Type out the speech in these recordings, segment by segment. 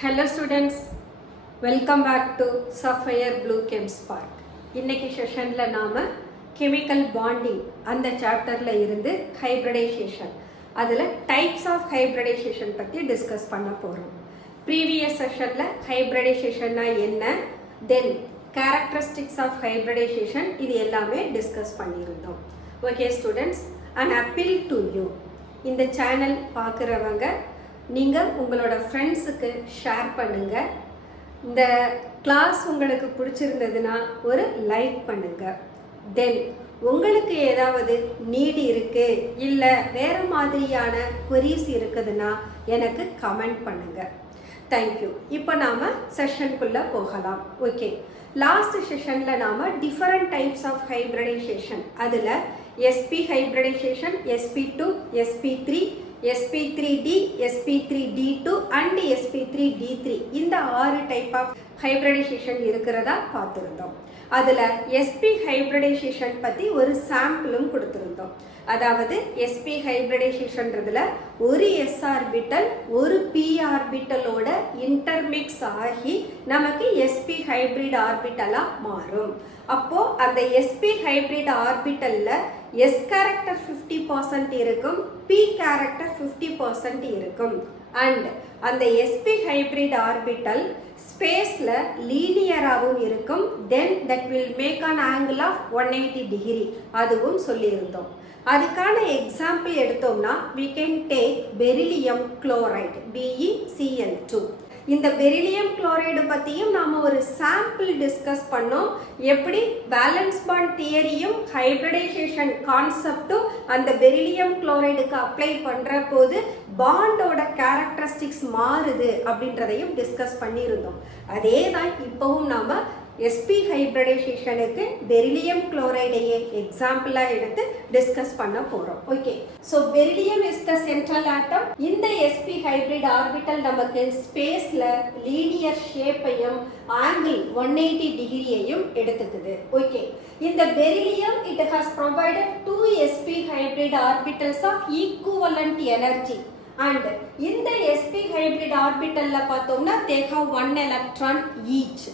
Hello students, welcome back to Sapphire Blue Chem Spark. இன்னைக்கு செஷன்ல நாம chemical bonding அந்த சாப்டர்ல இருந்து hybridization அதுல types of hybridization பத்தி டிஸ்கஸ் பண்ண போறோம். previous செஷன்ல hybridization என்ன, then characteristics of hybridization இது எல்லாமே டிஸ்கஸ் பண்ணியிருந்தோம். Okay students, an appeal to you. இந்த சேனல் பார்க்குறவங்க நீங்கள் உங்களோட ஃப்ரெண்ட்ஸுக்கு ஷேர் பண்ணுங்கள். இந்த கிளாஸ் உங்களுக்கு பிடிச்சிருந்ததுன்னா ஒரு லைக் பண்ணுங்கள். தென் உங்களுக்கு ஏதாவது நீடு இருக்குது இல்லை வேறு மாதிரியான queries இருக்குதுன்னா எனக்கு கமெண்ட் பண்ணுங்கள். தேங்க்யூ. இப்போ நாம் செஷனுக்குள்ளே போகலாம். ஓகே, லாஸ்ட் செஷனில் நாம் டிஃபரெண்ட் டைப்ஸ் ஆஃப் ஹைப்ரிடைசேஷன் அதில் sp hybridization, sp2, sp3, sp3d, sp3d2 and sp3d3 இந்த 6 டைப் ஆஃப் ஹைப்ரிடைசேஷன் இருக்கிறதா பார்த்துருந்தோம். அதில் sp hybridization பற்றி ஒரு சாம்பிளும் கொடுத்துருந்தோம். அதாவது sp ஹைப்ரிடைசேஷன்றதுல ஒரு s ஆர்பிட்டல் ஒரு p ஆர்பிட்டலோட இன்டர்மிக்ஸ் ஆகி நமக்கு sp ஹைப்ரிட் ஆர்பிட்டலாக மாறும். அப்போ அந்த sp ஹைப்ரிட் ஆர்பிட்டல்ல s கேரக்டர் 50% இருக்கும், p கேரக்டர் 50% இருக்கும். அண்ட் அந்த sp ஹைப்ரிட் ஆர்பிட்டல் ஸ்பேஸ்ல லீனியராகவும் இருக்கும். Then that will make an angle of 180 degree அதுவும் சொல்லியிருந்தோம். அதுக்கான எக்ஸாம்பிள் எடுத்தோம்னா we can take beryllium chloride BeCl2. இந்த பெரிலியம் குளோரைடு பற்றியும் நாம் ஒரு சாம்பிள் டிஸ்கஸ் பண்ணோம். எப்படி வேலன்ஸ் பாண்ட் தியரியும் ஹைப்ரிடைசேஷன் கான்செப்டும் அந்த பெரிலியம் குளோரைடுக்கு அப்ளை பண்ணுற போது பாண்டோட கேரக்டரிஸ்டிக்ஸ் மாறுது அப்படின்றதையும் டிஸ்கஸ் பண்ணியிருந்தோம். அதே தான் இப்போவும் நாம் sp ஹைப்ரிடைசேஷனுக்கு பெரிலியம் குளோரைடையே எக்ஸாம்பிளாக எடுத்து டிஸ்கஸ் பண்ண போகிறோம். Okay, so beryllium is the central atom. இந்த sp ஹைப்ரிட் ஆர்பிட்டல் நமக்கு ஸ்பேஸில் லீனியர் ஷேப்பையும் ஆங்கிள் 180 டிகிரியையும் எடுத்துக்குது. ஓகே, இந்த beryllium it has provided 2 sp hybrid orbitals of equivalent energy. And இந்த sp ஹைப்ரிட் ஆர்பிட்டல்ல பார்த்தோம்னா they have 1 electron each.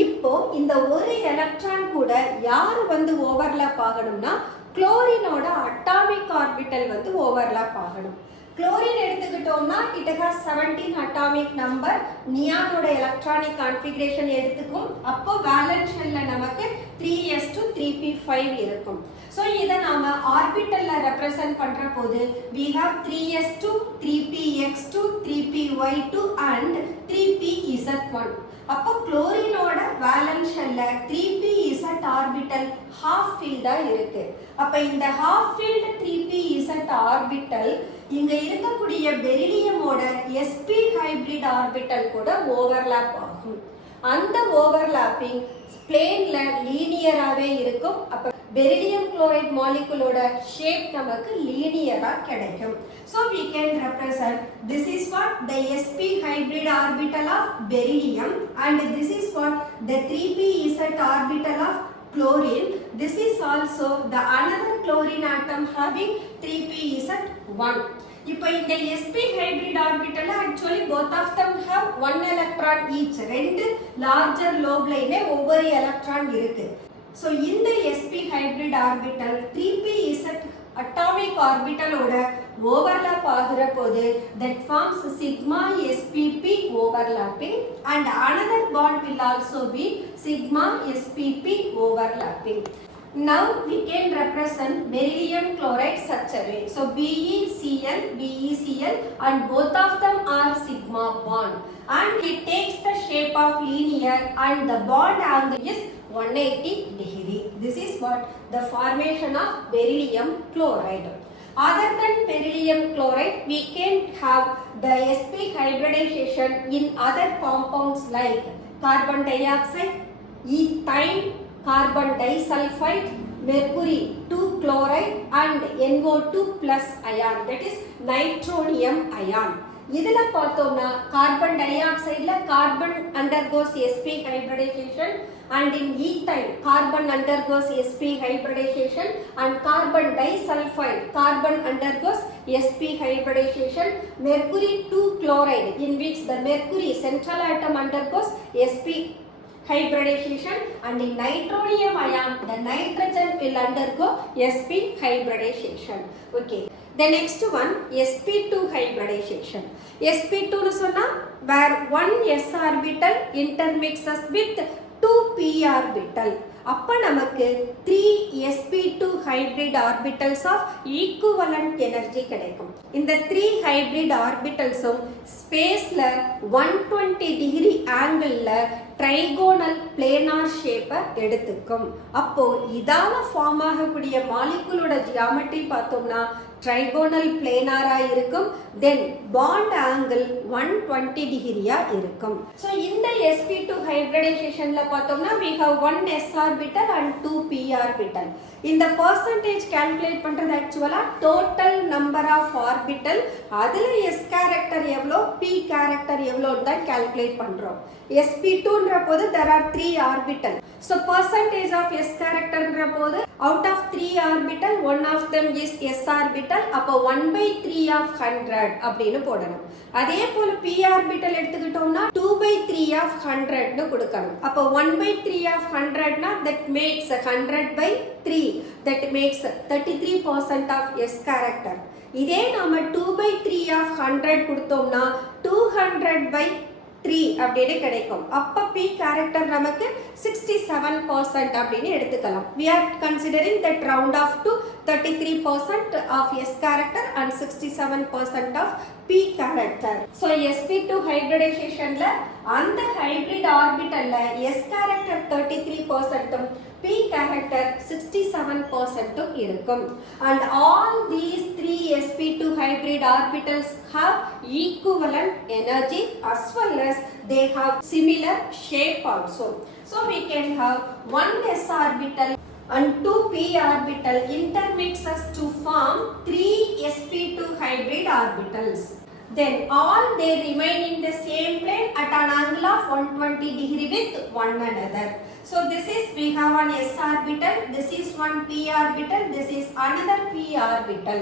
இப்போ இந்த ஒரு எலக்ட்ரான் கூட யார் வந்து ஓவர்லாப் ஆகணும்னா குளோரினோட அட்டாமிக் ஆர்பிட்டல் வந்து ஓவர்லாப் ஆகணும். குளோரின் எடுத்துக்கிட்டோம்னா இட் ஹாஸ் 17 அட்டாமிக் நம்பர். நியானோட எலக்ட்ரானிக் கான்ஃபிகரேஷன் எடுத்துக்கும். அப்போ வேலன்ஸ் ஷெல்ல நமக்கு 3s2 3p5 இருக்கும். ஸோ இதை நாம ஆர்பிட்டல்ல ரெப்ரசன்ட் பண்ற போது we have 3s2 3px2 3py2 and 3pz1. அப்போ குளோரினோட வேலன்ஸ் ஷெல்ல 3pz ஆர்பிட்டல் ஹாஃப் ஃபீல்டா இருக்கு. அப்ப இந்த ஹாஃப் ஃபீல்ட் 3pz ஆர்பிட்டல் இங்க இருக்கக்கூடிய பெரிலியமோட sp ஹைப்ரிட் ஆர்பிட்டல் கூட ஓவர்லாப் ஆகும். அந்த ஓவர்லாப்பிங் பிளேன்ல லீனியராகவே இருக்கும். அப்ப பெரிலியம் குளோரைட் மாலிகுலோட ஷேப் நமக்கு லீனியரா கிடைக்கும். So we can represent this is what the sp hybrid orbital of beryllium and this is what the 3pz orbital of chlorine. This is also the another chlorine atom having 3pz1. இப்போ இந்த sp hybrid ஆர்பிட்டல்ல actually both of them have 1 electron each. ரெண்டு larger lobeலயுமே ஒவ்வொரு electron இருக்கு. So இந்த sp hybrid orbital 3pz atomic ஆர்பிட்டலோட overlap ஆகிற போது that forms sigma spp overlapping and another bond will also be sigma spp overlapping. Now we can represent beryllium chloride such a way. So BeCl, BeCl and both of them are sigma bond and it takes the shape of linear and the bond angle is 180 degree. This is what the formation of beryllium chloride. Other than beryllium chloride, we can have the sp hybridization in other compounds like carbon dioxide, ethane, carbon disulfide, mercury 2 chloride and NO2 plus ion, that is nitronium ion. இதுல பார்த்தோம்னா carbon டை ஆக்சைடுல carbon undergoes sp hybridization and in ethyl carbon undergoes sp hybridization and carbon disulfide carbon undergoes sp hybridization. Mercury 2 chloride in which the mercury central atom undergoes sp hybridization and in nitronium ion the nitrogen will undergo sp hybridization. Okay, the next one sp2 hybridization. sp2 nu sonna where one s orbital intermixes with 2 p orbital. அப்ப நமக்கு 3 sp2 hybrid orbitals of equivalent energy கிடைக்கும். இந்த 3 hybrid orbitals ஸ்பேஸ்ல 120 degree ஆங்கிள்ல trigonal planar ஷேப்பை எடுத்துக்கும். அப்போ இதால form ஆகக்கூடிய மாலிகுலோட ஜியாமெட்ரி பார்த்தோம்னா ட்ரைகோனல் பிளேனாரா இருக்கும். தென் பாண்ட் ஆங்கிள் 120 டிகிரியா இருக்கும். ஸோ இந்த sp2 ஹைபிரிடைசேஷன்ல பார்த்தோம்னா we have 1 s orbital and 2 p orbital. இந்த percentage calculate பண்றது ஆக்சுவலா டோட்டல் நம்பர் ஆஃப் ஆர்பிட்டல், அதுல s கேரக்டர் எவ்வளோ p கேரக்டர் எவ்வளோன்னு தான் கால்குலேட் பண்றோம். sp2ன்ற போது there are 3 orbital. So percentage of s characterன்ற போது out of 3 orbital one of them is s orbital. அப்போ 1/3 of 100 அப்படின்னு போடணும். அதே போல p orbital எடுத்துக்கிட்டோம்னா 2/3 of 100 னு கொடுக்கணும். அப்போ 1/3 of 100 னா that makes 100/3, that makes 33% of s character. இதே நாம 2/3 of 100 கொடுத்தோம்னா 200/3 அப்படின்னு கிடைக்கும். அப்ப p character நமக்கு 67% அப்படின்னு எடுத்துக்கலாம். We are considering that round off to 33% of s character and 67% of p character. So sp2 hybridizationல அந்த hybrid orbitalல s character 33% p character 67% இருக்கும். And all these 3 sp2 hybrid orbitals have equivalent energy as well as they have similar shape also. So we can have 1 s orbital and 2 p orbital intermixes to form 3 sp2 hybrid orbitals. Then all they remain in the same plane at an angle of 120 degree with one another. So this is, we have one s orbital, this is one p orbital, this is another p orbital.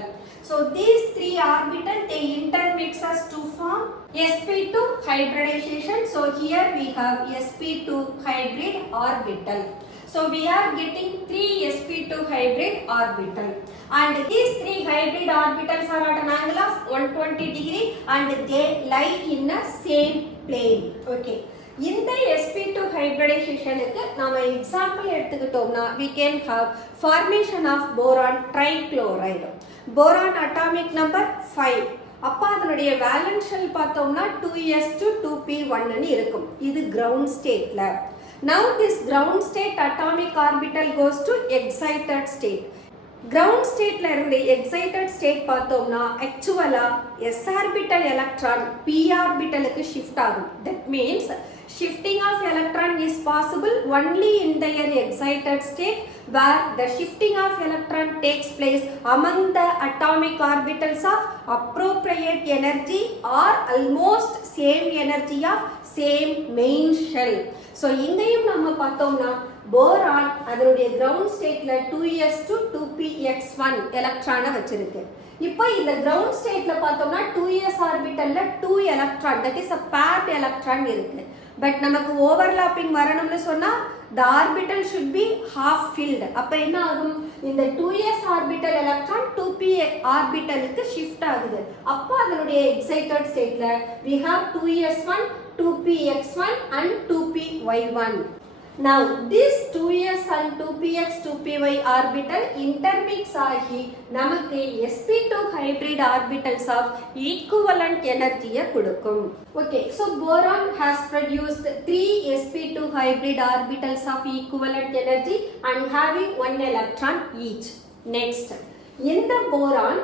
So these 3 orbital they intermix us to form sp2 hybridization. So here we have sp2 hybrid orbital. So we are getting 3 sp2 hybrid orbital, and these 3 hybrid orbitals are at an angle of 120 degree and they lie in a same plane. Okay, இந்த sp2 ஹைபிரிடைசேஷனுக்கு நாம example எடுத்துக்கிட்டோம்னா we can have formation of boron trichloride. boron atomic number 5. அப்ப அதனுடைய valence shell பார்த்தோம்னா 2s2 2p1 ன்னு இருக்கும். இது ground ஸ்டேட்ல. Now this ground state atomic orbital goes to excited state. Ground stateல இருந்து excited state பார்த்தோம்னா actually s orbital electron p orbitalக்கு shift ஆகும். That means shifting of electron is possible only in their excited state, where the shifting of electron takes place among the atomic orbitals of appropriate energy or almost same energy of same main shell. So இங்கேயும் நம்ம பார்த்தோம்னா boron அதனுடைய ground ஸ்டேட்ல 2s2 2px1 எலக்ட்ரானை வச்சிருக்கு. இப்போ இந்த ground ஸ்டேட்ல பார்த்தோம்னா 2s ஆர்பிட்டல்ல 2 electron, that is a paired electron இருக்கு. பட் நமக்கு ஓவர்லாப்பிங் வரணும்னு சொன்னா the orbital should be half filled. அப்ப என்ன ஆகும், இந்த 2s ஆர்பிட்டல் எலக்ட்ரான் 2p ஆர்பிட்டலுக்கு ஷிஃப்ட் ஆகுது. அப்போ அதனுடைய எக்ஸைட்டட் ஸ்டேட்ல we have 2s1 2px1 and 2py1. Now this 2s and 2px 2py orbital intermix ஆகி நமக்கு sp2 hybrid orbitals of equivalent energy கொடுக்கும். Okay, so boron has produced 3 sp2 hybrid orbitals of equivalent energy and having 1 electron each. Next, இந்த boron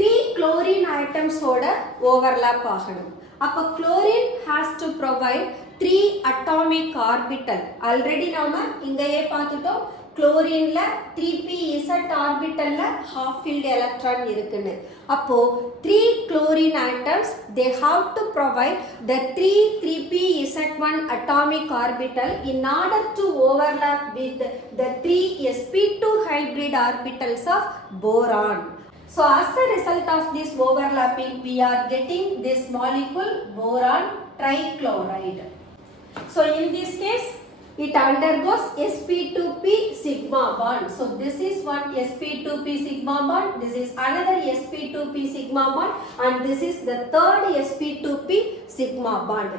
3 chlorine atoms ஓட overlap ஆகணும். அப்ப chlorine has to provide 3 atomic orbital. Already நாம இங்கேயே பார்த்துட்டோம் குளோரின்ல 3pz ஆர்பிட்டல்ல half filled electron இருக்குன்னு. அப்போ 3 chlorine atoms they have to provide the 3pz1 atomic orbital in order to overlap with the 3 sp2 hybrid orbitals of boron. So as a result of this overlapping, we are getting this molecule boron trichloride. So in this case, it undergoes sp2p sigma bond. So this is one sp2p sigma bond, this is another sp2p sigma bond, and this is the third sp2p sigma bond.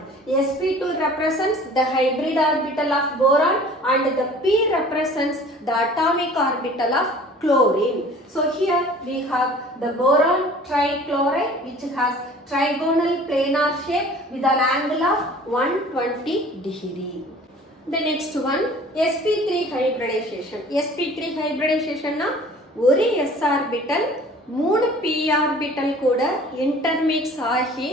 sp2 represents the hybrid orbital of boron and the p represents the atomic orbital of chlorine. So here we have the boron trichloride which has trigonal planar shape with an angle of 120 degree. The next one sp3 hybridization. sp3 hybridization na ஒரு s orbital 3 p orbital கூட intermix ஆகி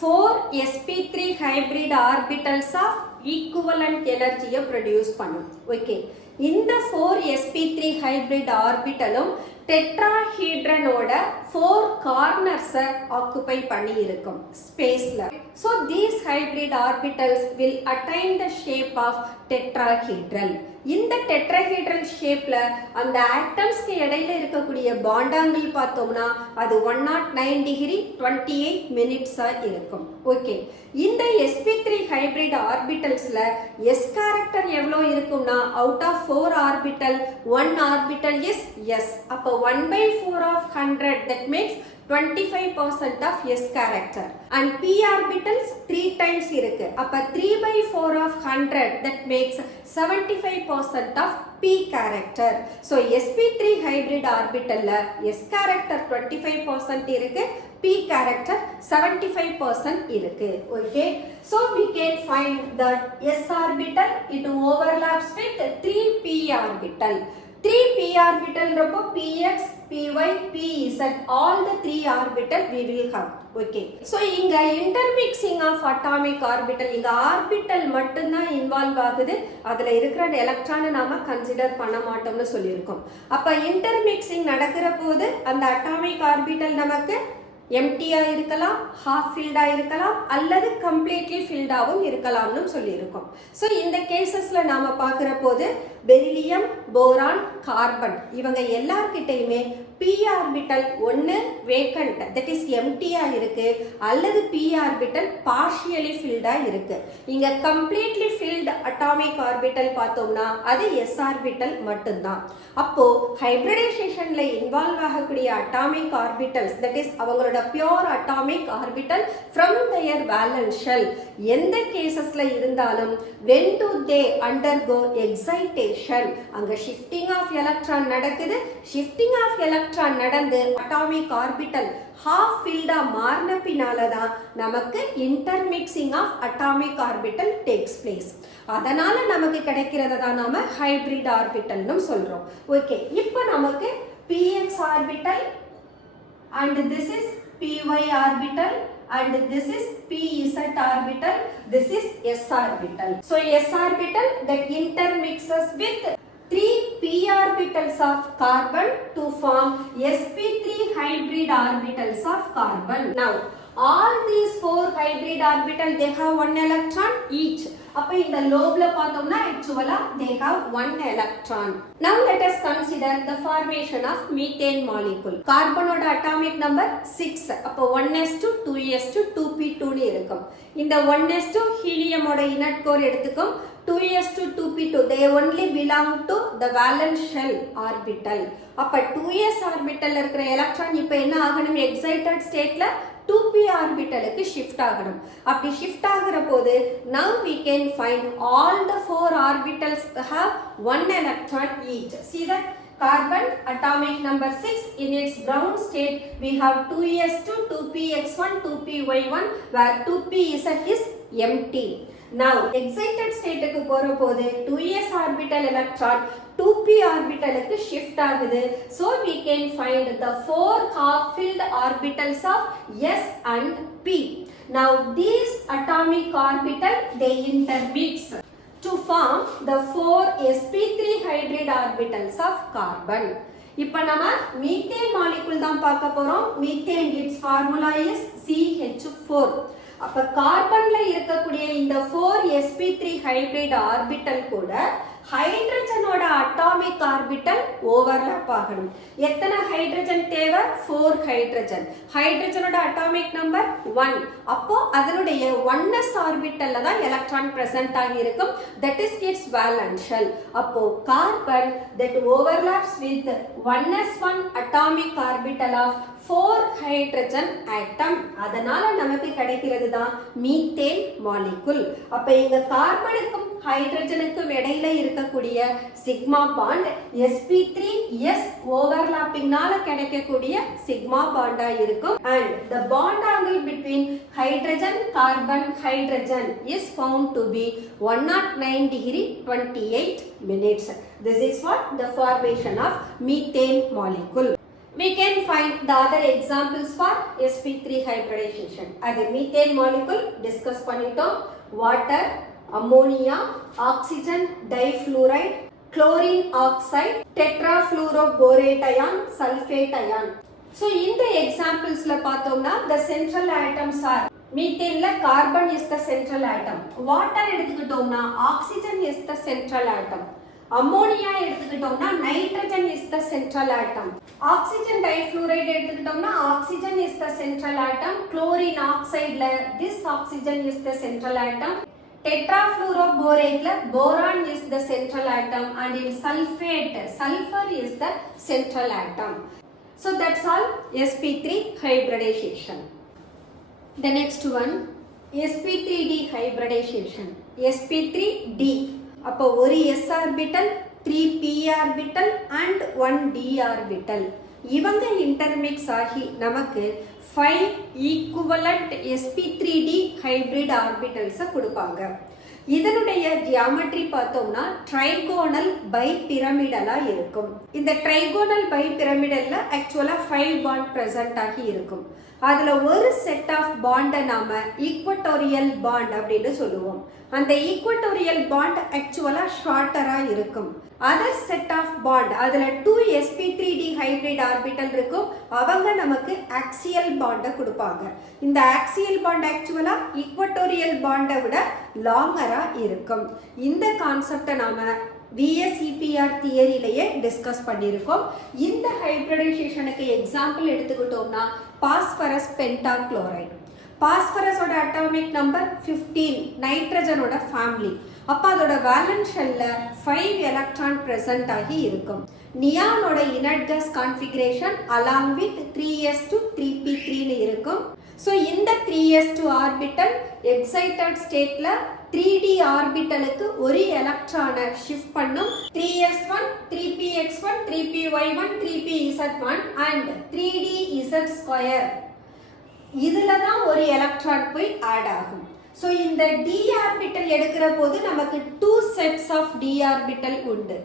4 sp3 hybrid orbitals of equivalent energy produce பண்ணும். Okay. இந்த 4 sp3 hybrid orbitalum tetrahedronோட 4 corners occupy பண்ணி இருக்கும் ஸ்பேஸ்ல. So these hybrid orbitals will attain the shape of tetrahedral. இந்த tetrahedral shapeல அந்த atoms இடையில இருக்கக்கூடிய bond angle பார்த்தோம்னா அது 109 degree 28 minutes இருக்கும். ஓகே. இந்த sp3 hybrid orbitalsல s character எவ்வளோ இருக்கும்னா out of 4 orbital 1 orbital is s. அப்போ 1/4 of 100 that makes 25% of s character and p orbitals 3 times இருக்கு. அப்ப 3/4 of 100 that makes 75% of p character. So sp3 hybrid orbitalல s character 25% இருக்கு, p character 75% இருக்கு. Okay, so we can find that s orbital it overlaps with 3p orbital. 3p orbital Rabbo px py pz all the 3 orbital we will have. Okay, so இங்க intermixing of atomic orbital, இங்க orbital மட்டும்தான் involve ஆகுது, அதுல இருக்கிற எலக்ட்ரானை நாம consider பண்ண மாட்டோம்னு சொல்லியிருக்கோம். அப்ப இன்டர்மிக்சிங் நடக்கிற போது அந்த அட்டாமிக் ஆர்பிட்டல் நமக்கு எம்டியா இருக்கலாம், ஹாஃப் ஃபில்டா இருக்கலாம், அல்லது கம்ப்ளீட்லி ஃபில்டாவும் இருக்கலாம்னு சொல்லியிருக்கோம். ஸோ இந்த கேசஸ்ல நாம பார்க்குற போது பெரிலியம், போரான், கார்பன் இவங்க எல்லார்கிட்டையுமே p ஆர்பிட்டல் ஒன்று வேக்கண்ட் தட் இஸ் எம்டியா இருக்கு, அல்லது p ஆர்பிட்டல் பார்ஷியலி ஃபில்டா இருக்கு. இங்க கம்ப்ளீட்லி ஃபில்ட் அட்டாமிக் ஆர்பிட்டல் பார்த்தோம்னா அது s ஆர்பிட்டல் மட்டும்தான். அப்போ ஹைபிரிடைசேஷன்ல இன்வால்வ் ஆகக்கூடிய அட்டாமிக் ஆர்பிட்டல்ஸ் தட் இஸ் அவங்களோட pure atomic orbital from their valence shell எந்த கேசஸ்ல இருந்தாலும் when do they undergo excitation, அங்க shifting of electron நடக்குது, shifting of electron நடந்து atomic orbital half filled மாறின பின்னாலதான் நமக்கு intermixing of atomic orbital takes place. அதனால நமக்கு கிடைக்கிறத தான் நாம hybrid orbitalனு சொல்றோம். ஓகே, இப்போ நமக்கு px orbital and this is py orbital and this is pz orbital, this is s orbital. So s orbital that intermixes with 3 p orbitals of carbon to form sp3 hybrid orbitals of carbon. Now all these 4 hybrid orbitals they have 1 electron each. அப்ப இந்த லோப்ல பார்த்தோம்னா actually they have 1 electron. Now let us consider the formation of methane molecule. கார்பனோட atomic number 6. அப்ப 1s2 2s2 2p2 னு இருக்கும். இந்த 1s2 ஹீலியமோட inert core எடுத்துக்கும், 2s2 2p2 they only belong to the valence shell orbital. அப்ப 2s orbital இருக்கிற electron இப்போ என்ன ஆகணும், excited stateல 2p ஆர்பிட்டலுக்கு ஷிஃப்ட் ஆகணும். அப்படி ஷிஃப்ட் ஆகிற போது now we can find all the 4 orbitals have 1 electron each. See that carbon atomic number 6 in its ground state we have 2s2 2px1 2py1 where 2pz is empty. Now excited state க்கு போற போது 2s orbital electron 2p ஆர்பிட்டலுக்கு shift ஆகுது. So we can find the 4 half-filled orbitals of s and p. Now these atomic orbital they intermix. to form the 4 sp3 hybrid orbitals of carbon. இப்போ நம்ம methane molecule தான் பார்க்க போறோம். Methane its formula is CH4. அப்ப கார்பன்ல இருக்கக்கூடிய இந்த 4 sp3 hybrid orbital கூட ஹைட்ரஜனோட atomic orbital overlap ஆகணும். எத்தனை ஹைட்ரஜன் தேவை? 4 ஹைட்ரஜன். ஹைட்ரஜனோட atomic number 1. அப்போ அதனுடைய 1s ஆர்பிட்டல்ல தான் எலக்ட்ரான் பிரசன்ட் ஆகி இருக்கும். that is its valence shell. அப்போ carbon that overlaps with 1s1 atomic orbital of 4 hydrogen atom. அதனால நமக்கு கிடைக்கிறது தான் மீத்தேன் மாலிகுல். அப்ப இங்க கார்பனுக்கும் ஹைட்ரஜனுக்கும் இடையில இருக்கக்கூடிய சிக்மா பாண்ட் sp3s ஓவர்லாப்பிங்னால கிடைக்கக்கூடிய சிக்மா பாண்டா இருக்கும். and the bond angle between hydrogen carbon hydrogen is found to be 109 degree 28 minutes. This is what the formation of methane molecule. We can find the other examples for sp3 hybridization. அது methane molecule discuss பண்ணிட்டோம். water, ammonia, oxygen difluoride, chlorine oxide, tetrafluoroborate ion, sulfate ion. So in the examples la பார்த்தோம்னா the central atoms are methane la carbon is the central atom. water எடுத்துக்கிட்டோம்னா oxygen is the central atom. Ammonia எடுத்துக்கிட்டோம்னா nitrogen is the central atom. Oxygen difluoride எடுத்துக்கிட்டோம்னா oxygen is the central atom. Chlorine ஆக்சைடுல this oxygen is the central atom. டெட்ராஃப்ளூரோபோரேட்ல boron is the central atom. and in sulfate sulfur is the central atom. So that's all sp3 hybridization. The next one sp3d hybridization. sp3d அப்போ ஒரு s orbital 3p orbital and 1d orbital இவங்க intermix ஆகி நமக்கு 5 equivalent sp3d hybrid orbitals கொடுப்பாங்க. இதனுடைய geometry பார்த்தோம்னா trigonal by பிரமிடலா இருக்கும். இந்த ட்ரைகோனல் பை பிரமிடல்ல ஆக்சுவலா 5 பாண்ட் பிரசன்ட் ஆகி இருக்கும். அதுல ஒரு செட் ஆஃப் பாண்டை நாம ஈக்வட்டோரியல் பாண்ட் அப்படின்னு சொல்லுவோம். அந்த ஈக்வட்டோரியல் பாண்ட் ஆக்சுவலா ஷார்ட்டரா இருக்கும். அதர் செட் ஆஃப் பாண்ட் அதுல 2 sp3d ஹைபிரிட் ஆர்பிட்டல் இருக்கும். அவங்க நமக்கு ஆக்சியல் பாண்டை கொடுப்பாங்க. இந்த ஆக்சியல் பாண்ட் ஆக்சுவலா ஈக்வட்டோரியல் பாண்டை விட லாங்கரா இருக்கும். இந்த கான்செப்டை நாம VSEPR தியரியிலேயே டிஸ்கஸ் பண்ணியிருக்கோம். இந்த ஹைபிரிடைசேஷனுக்கு எக்ஸாம்பிள் எடுத்துக்கிட்டோம்னா பாஸ்பரஸ் பென்டாக்ளோரைடு. பாஸ்பரஸோட அட்டாமிக் நம்பர் 15, நைட்ரஜனோட ஃபேமிலி. அப்போ அதோட வேலன்ஸ் ஷெல்ல 5 எலக்ட்ரான் பிரசன்ட் ஆகி இருக்கும். நியானோட inert gas configuration along with 3s2 3p3 இருக்கும். ஸோ இந்த 3s2 ஆர்பிட்டல் எக்ஸைட்டட் ஸ்டேட்ல 3d ஆர்பிட்டலுக்கு ஒரு எலக்ட்ரானை ஷிஃப்ட் பண்ணும். 3s1 3px1 3py1 3pz1 and 3dz2 இதுல தான் ஒரு எலக்ட்ரான் போய் ஆட் ஆகும். ஸோ இந்த d ஆர்பிட்டல் எடுக்கிற போது நமக்கு 2 செட்ஸ் ஆஃப் d ஆர்பிட்டல் உண்டு.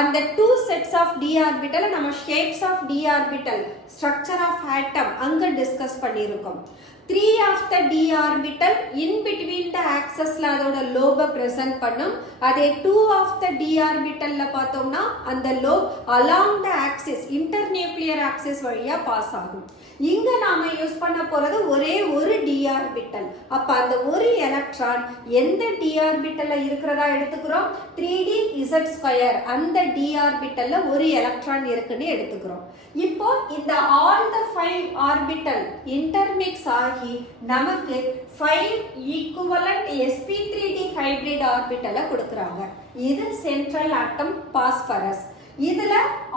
அந்த 2 செட்ஸ் ஆஃப் d ஆர்பிட்டல் நம்ம shapes of d orbital structure of atom அங்க டிஸ்கஸ் பண்ணியிருக்கோம். 3 of the d orbital in between the ஆக்சஸ்ல அதோட லோபை பிரசன்ட் பண்ணும். அதே 2 ஆஃப் த d ஆர்பிட்டல்ல பார்த்தோம்னா அந்த lobe along the axis internuclear axis வழியா பாஸ் ஆகும். இங்க நாம யூஸ் பண்ண போறது ஒரே ஒரு d ஆர்பிட்டல். அப்ப அந்த ஒரு எலக்ட்ரான் எந்த d ஆர்பிட்டல்ல இருக்கிறதா எடுத்துக்கிறோம்? 3dz2 அந்த d ஆர்பிட்டல்ல ஒரு எலக்ட்ரான் இருக்குன்னு எடுத்துக்கிறோம். இப்போ இந்த ஆல் த 5 ஆர்பிட்டல் இன்டர்மிக்ஸ் ஆகி நமக்கு 5 ஈக்குவலண்ட் sp3d ஹைபிரிட் ஆர்பிட்டலை கொடுக்கறாங்க. இது சென்ட்ரல் ஆட்டம் பாஸ்பரஸ். இதுல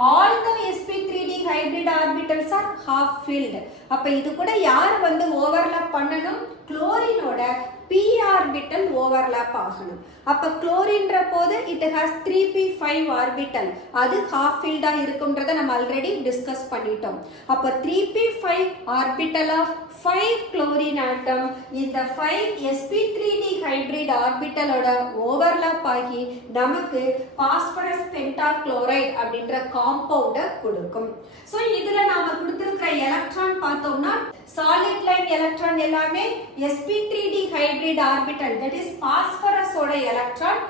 all the sp3d hybrid orbitals are half filled. அப்ப இது கூட யார் வந்து ஓவர்லாப் பண்ணணும்? குளோரினோட p ஆர்பிட்டல் ஓவர்லாப் ஆகணும். அப்ப குளோரின்ற போது it has 3p5 ஆர்பிட்டல், அது half filled ஆ இருக்கும்ன்றத நம்ம ஆல்ரெடி டிஸ்கஸ் பண்ணிட்டோம். அப்ப 3p5 orbital of 5 chlorine atom இந்த 5 sp3d ஹைபிரிட் ஆர்பிட்டலோட ஓவர்லாப் ஆகி நமக்கு பாஸ்பரஸ் பென்டாக்ளோரைடு அப்படின்ற காம்பவுண்ட கொடுக்கும். சோ இதுல நாம கொடுத்திருக்கிற எலக்ட்ரான் பார்த்தோம்னா சாலிட் லைன் எலக்ட்ரான் எல்லாமே sp3d hybrid orbital, that is பாஸ்பரஸோட எலக்ட்ரான்.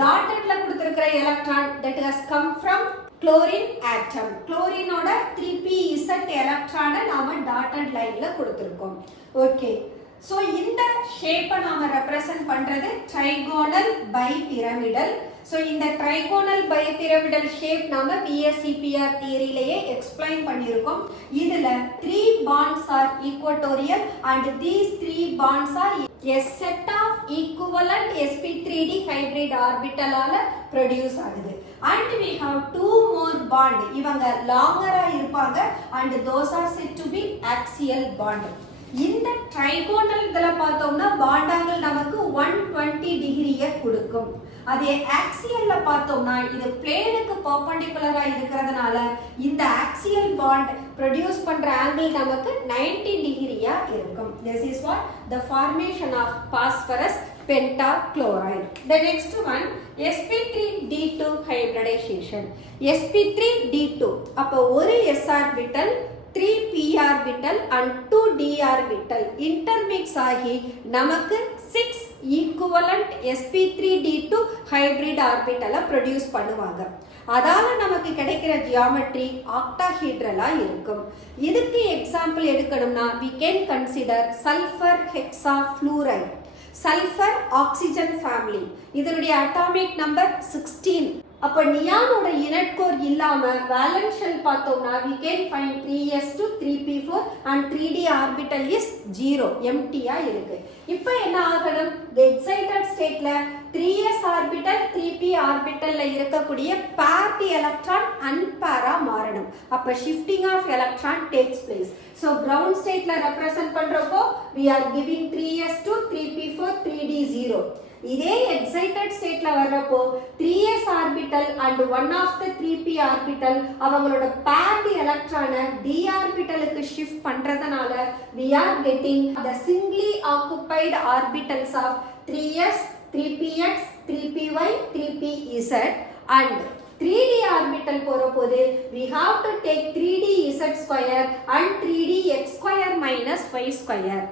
டாட்டட்ல கொடுத்திருக்கிற electron that has come from chlorine atom. குளோரினோட 3pz எலக்ட்ரானை நாம டாட்டட் லைன்ல கொடுத்திருக்கோம். ஓகே, சோ இந்த ஷேப்பை நாம ரெப்ரசன்ட் பண்றது ட்ரைகோனல் பைபிரமிடல். சோ இந்த ட்ரைகோனல் பைபிரமிடல் ஷேப் நாம பிஎஸ்சிபிஆர் தியரியிலேயே எக்ஸ்பிளைன் பண்ணியிருக்கோம். இதுல 3 bonds are equatorial and these 3 bonds are a set of equivalent sp3d hybrid orbital ஆல ப்ரொடியூஸ் ஆகுது. And we have 2 more bond. இவங்க லாங்கரா இருப்பாங்க and those are said to be axial bond. இந்த trigonal இதல பார்த்தோம்னா பாண்ட் ஆங்கிள் நமக்கு 120 டிகிரியை கொடுக்கும். அதே ஆக்சியல்ல பார்த்தோம்னா இது பிளேனுக்கு பெர்பெண்டிகுலரா இருக்கிறதுனால இந்த ஆக்சியல் பாண்ட் ப்ரொடியூஸ் பண்ற ஆங்கிள் நமக்கு 90 டிகிரியா இருக்கும். This is what the formation of phosphorus pentachloride. The next one sp3d2 hybridization. sp3d2 அப்ப ஒரு s orbital 3p orbital and 2d orbital intermix ஆகி நமக்கு 6 ஈக்குவலண்ட் sp3d2 ஹைபிரிட் ஆர்பிட்டலை ப்ரொடியூஸ் பண்ணுவாங்க. அதால நமக்கு கிடைக்கிற ஜியாமெட்ரி ஆக்டாஹீட்ரலா இருக்கும். இதுக்கு எக்ஸாம்பிள் எடுக்கணும்னா we can consider sulfur hexafluoride. Sulphur oxygen family, இதனுடைய அட்டாமிக் நம்பர் 16. அப்ப நியானோட யூனிட் கோர் இல்லாம வேலன்ஸ் ஷெல் பார்த்தோம்னா we can find 3s2 3p4 and 3d orbital is 0 எம்டியா இருக்கு. இப்போ என்ன ஆகணும், the excited stateல 3s orbital 3p ஆர்பிட்டல்ல இருக்கக்கூடிய paired electron unpair மாறணும். அப்ப shifting of electron takes place. So ground stateல represent பண்றப்போ we are giving 3s2 3p4 3d 0. இதே excited stateல வர்றப்போ 3s orbital and one of the 3p orbital அவங்களோட paired electron d ஆர்பிட்டலுக்கு shift பண்றதனால we are getting the singly occupied orbitals of 3s 3px 3py 3pz and 3d orbital போறபோது we have to take 3d z square and 3d x square minus y square.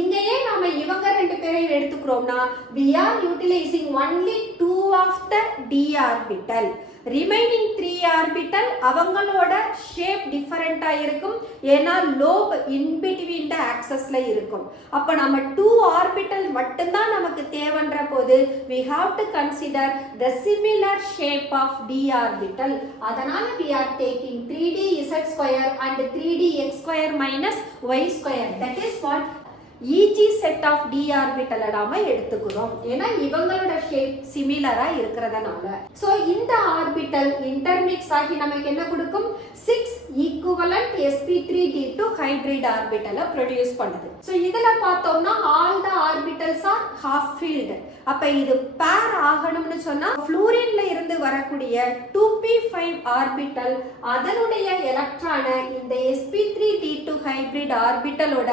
இங்கேயே நாம இவங்க ரெண்டு பேரையும் எடுத்துக்கிறோம்னா we are utilizing only 2 of the d orbital. Remaining 3 orbital அவங்களோட shape டிஃபரெண்டா இருக்கும், ஏன்னா lobe in between the ஆக்சஸ்ல இருக்கும். அப்ப நம்ம 2 ஆர்பிட்டல் மட்டும்தான் நமக்கு தேவைன்ற போது we have to consider the similar shape of d orbital. அதனால we are taking 3d z square and 3d x square minus y square. That is what EG set of d ஆர்பிட்டலை நாம எடுத்துக்கிறோம், ஏன்னா இவங்களோட shape சிமிலரா இருக்கிறதுனால. So இந்த orbital intermix ஆகி நமக்கு என்ன கொடுக்கும், 6 ஈக்குவலண்ட் sp3d2 ஹைபிரிட் ஆர்பிட்டலை ப்ரொடியூஸ் பண்ணுது. சோ இதுல பார்த்தோம்னா all the orbitals are half filled. அப்ப இது பேர் ஆகணும்னு சொன்னா ஃப்ளூரின்ல இருந்து வரக்கூடிய 2p5 ஆர்பிட்டல் அதனுடைய எலக்ட்ரானை இந்த sp3d2 ஹைபிரிட் ஆர்பிட்டலோட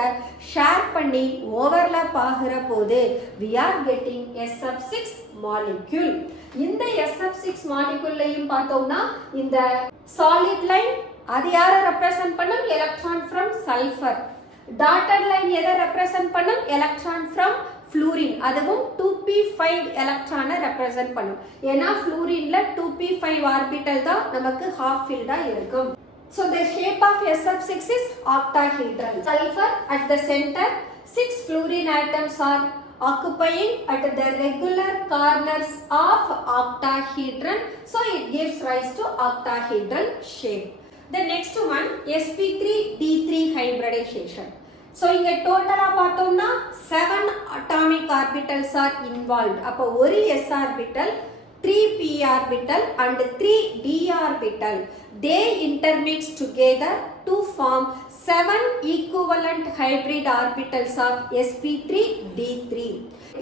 ஷேர் பண்ணி ஓவர்லாப் ஆகிற போது we are getting sf6 molecule. இந்த sf6 மாலிக்யூல்லையும் பார்த்தோம்னா இந்த சாலிட் லைன் அது யாரை ரெப்ரசன்ட் பண்ணும், electron from sulphur. Dotted line எதை ரெப்ரசன்ட் பண்ணும், எலக்ட்ரான் ஃப்ரம் ஃப்ளூரின், அதுவும் 2p5 எலக்ட்ரானை ரெப்ரசன்ட் பண்ணும். ஏன்னா ஃப்ளூரின்ல 2p5 ஆர்பிட்டல் தான் நமக்கு ஹாஃப் ஃபில்டா இருக்கும். So the shape of sf6 is octahedral. Sulfur at the center, 6 fluorine atoms are occupying at the regular corners of octahedron. So it gives rise to octahedral shape. The next one sp3d3 hybridization. So இங்க டோட்டலா பார்த்தோம்னா 7 atomic orbitals are involved. அப்ப ஒரு s orbital 3p orbital and 3d orbital they intermix together to form 7 equivalent hybrid orbitals of sp3d3.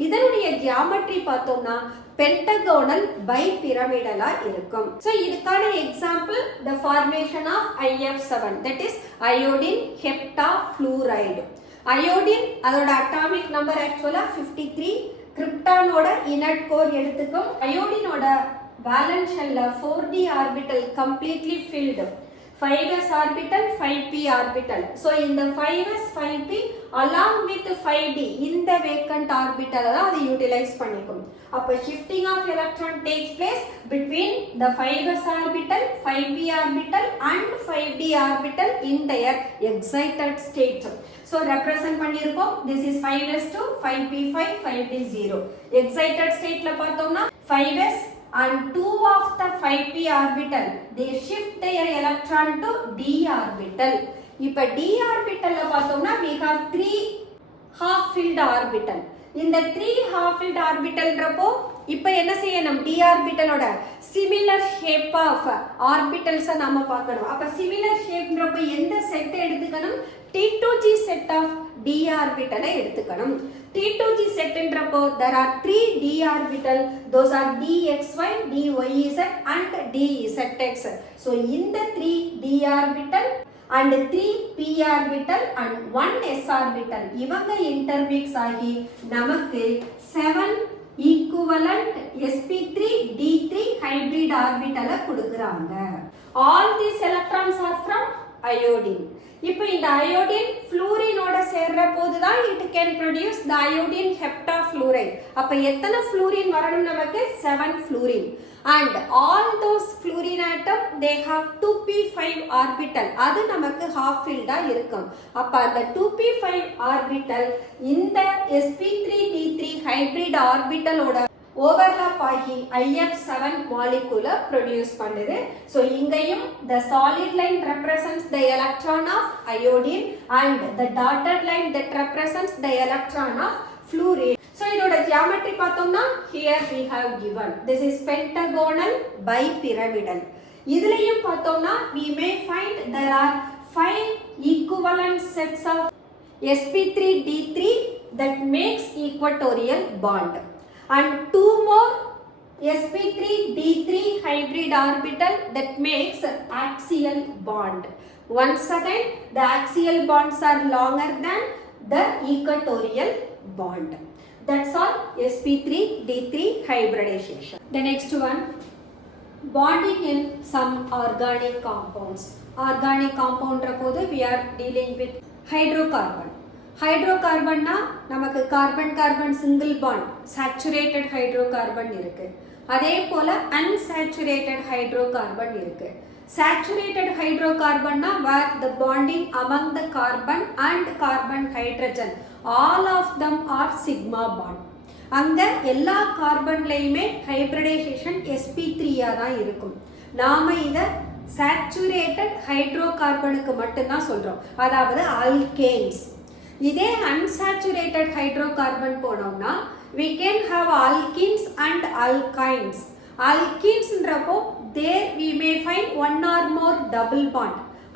இதனுடைய geometry பார்த்தோம்னா pentagonal bipyramidala இருக்கும். So இதுக்கான example the formation of IF7, that is iodine heptafluoride. iodine அதோட atomic number ஆக்சுவலா 53. கிரிப்டானோட inert core எடுத்துக்கும். அயோடினோட valence ஷெல்ல 4d orbital completely filled. 5s orbital, 5p orbital. So in the 5s, 5p along with 5d இந்த vacant orbital தான் அது utilize பண்ணிக்கும். அப்ப shifting of electron takes place between the 5s orbital, 5p orbital and 5d orbital in their excited state. So represent பண்ணிருக்கோம். This is 5s2, 5p5, 5d0. Excited stateல பார்த்தோம்னா 5s and 2 of the 5p orbital they shift their electron to d orbital. இப்ப d orbital ல பார்த்தோம்னா we have 3 half filled orbital. இந்த 3 half filled orbital ன்றப்போ இப்போ என்ன செய்யணும் d orbital ஓட similar shape of orbitals நாம பார்க்கணும். அப்ப similar shape ன்றப்போ எந்த செட் எடுத்துக்கணும்? T2g set of d orbital எடுத்துக்கணும். T2g set ன்றப்போ there are 3 d orbital, those are dxy, dyz and dzx. So இந்த 3 d orbital and 3 p orbital and 1 s orbital இவங்க intermix ஆகி நமக்கு 7 equivalent sp3 d3 hybrid orbital கொடுக்கறாங்க. All these electrons are from iodine. இப்போ இந்த iodine fluorine ஓட சேர்ற போது தான் it can produce the iodine heptafluoride. அப்ப எத்தனை fluorine வரணும் நமக்கு? 7 fluorine. And all those fluorine atom they have 2p5 orbital. அது நமக்கு half filled ஆ இருக்கும். அப்ப அந்த 2p5 orbital இந்த sp3d3 hybrid orbital ஓட overlap ஆகி IF7 molecule produce பண்ணுது. So இங்கேயும் the solid line represents the electron of iodine and the dotted line that represents the electron of fluorine. So இதோட geometry பார்த்தோம்னா here we have given this is pentagonal bipyramidal. இதுலயும் பார்த்தோம்னா we may find there are 5 equivalent sets of sp3d3 that makes equatorial bond and 2 more sp3d3 hybrid orbital that makes axial bond. Once again the axial bonds are longer than the equatorial bond. That's all sp3d3 hybridization. The next one, bonding in some organic compounds. Organic compound rapodhu we are dealing with hydrocarbon. Hydrocarbon na நமக்கு carbon carbon single bond saturated hydrocarbon இருக்கு. அதே போல unsaturated hydrocarbon இருக்கு. Saturated hydrocarbon na where the bonding among the carbon and carbon hydrogen all of them are sigma bond. அங்க எல்லா கார்பன்லயுமே hybridization sp3 ஆ தான் இருக்கும். நாம இத saturated hydrocarbonக்கு மட்டும் தான் சொல்றோம். அதாவது alkanes. இதே unsaturated hydrocarbon போனோம்னா we can have alkenes and alkynes. Alkenes ன்றப்போ there we may find one or more double bond.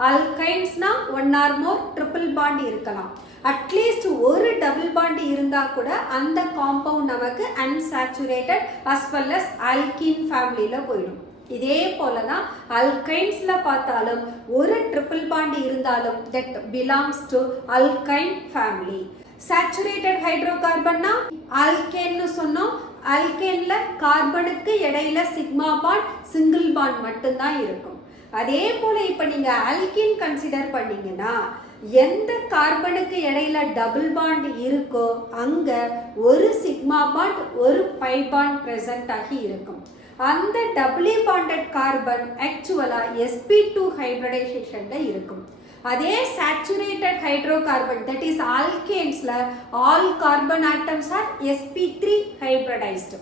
Alkynes na one or more triple bond இருக்கலாம். Atleast ஒரு double bond இருந்தா கூட அந்த compound நமக்கு unsaturated as well as alkene familyல போயிடும். இதே போலதான் alkynesல பார்த்தாலும் ஒரு triple bond இருந்தாலும் that belongs to alkyne family. Saturated hydrocarbon na alkane னு சொன்னோம். alkaneல கார்பனுக்கு இடையில சிக்மா பாண்ட் சிங்கிள் பாண்ட் மட்டும்தான் இருக்கும். அதே போல இப்ப நீங்க alkene கன்சிடர் பண்ணீங்கன்னா எந்த கார்பனுக்கு இடையில டபுள் பாண்ட் இருக்கோ அங்க ஒரு சிக்மா பாண்ட் ஒரு பை பாண்ட் பிரசன்ட் ஆகி இருக்கும். அந்த டபுளி பாண்டட் கார்பன் ஆக்சுவலா sp2 ஹைபிரிடைசேஷன்ல இருக்கும். அதே saturated hydrocarbon that is alkanesல all carbon atoms are sp3 hybridized.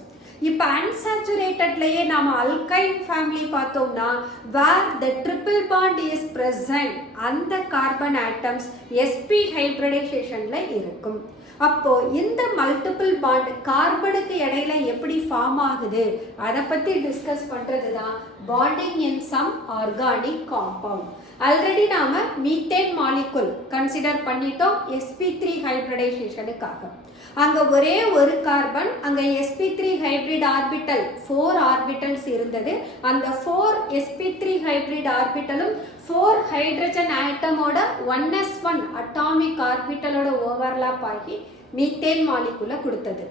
இப்ப unsaturatedலயே நாம alkyne family பார்த்தோம்னா where the triple bond is present அந்த carbon atoms sp hybridizationல இருக்கும். அப்போ இந்த மல்டிபிள் பாண்ட் கார்பனுக்கு இடையில எப்படி ஃபார்ம் ஆகுது அதை பத்தி டிஸ்கஸ் பண்றதுதான் bonding in some organic compound. Already நாம மீத்தேன் மாலிகுல் கன்சிடர் பண்ணிட்டோம் sp3 ஹைபிரிடைசேஷனுக்காக. அங்க ஒரே ஒரு கார்பன் அங்க sp3 ஹைபிரிட் ஆர்பிட்டல் 4 ஆர்பிட்டல்ஸ் இருந்தது. அந்த 4 sp3 ஹைபிரிட் ஆர்பிட்டலும் 4 ஹைட்ரஜன் ஆட்டமோட 1s1 அட்டாமிக் ஆர்பிட்டலோட ஓவர்லாப் ஆகி மீத்தேன் மாலிகுலை கொடுத்தது.